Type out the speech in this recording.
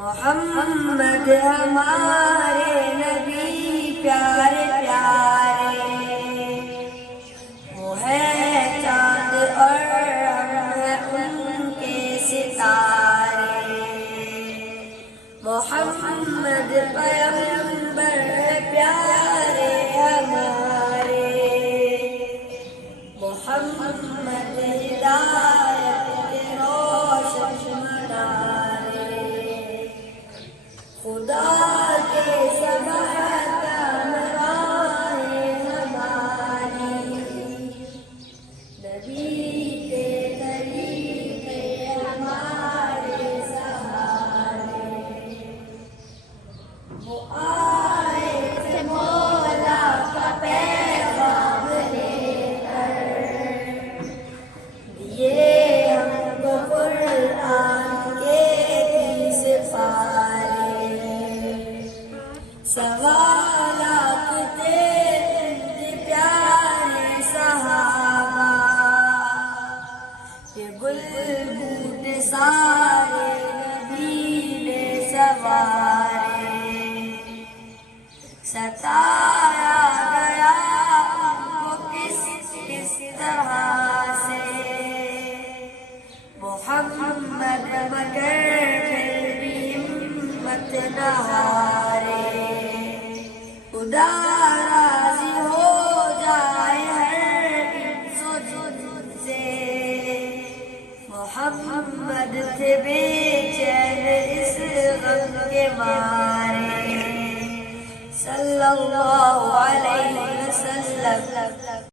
محمد ہمارے نبی پیارے پیارے، وہ ہے چاند اور ہم ہیں ان کے ستارے۔ محمد پیغمبر پیارے ہمارے، محمد ہدایت کے روشن منارے۔ خدا کے سبح راہیں ہماری، نبی کے طریقے ہمارے سہارے۔ وہ آئے تھے مولا کا پیغام لے کر، دیے ہم کو قرآن کے 30 پارے۔ سوالات تھے پیارے صحابہ، یہ بلبل سارے نبی نے سوارے۔ ستایا گیا وہ کس طرح سے محمد، مگر پھر بھی ہمت نہ ہارے۔ خدا راضی ہو جائے ہر انس و جن سے، محمد تھے بے چین اس غم کے مارے۔ صلی اللہ علیہ وسلم۔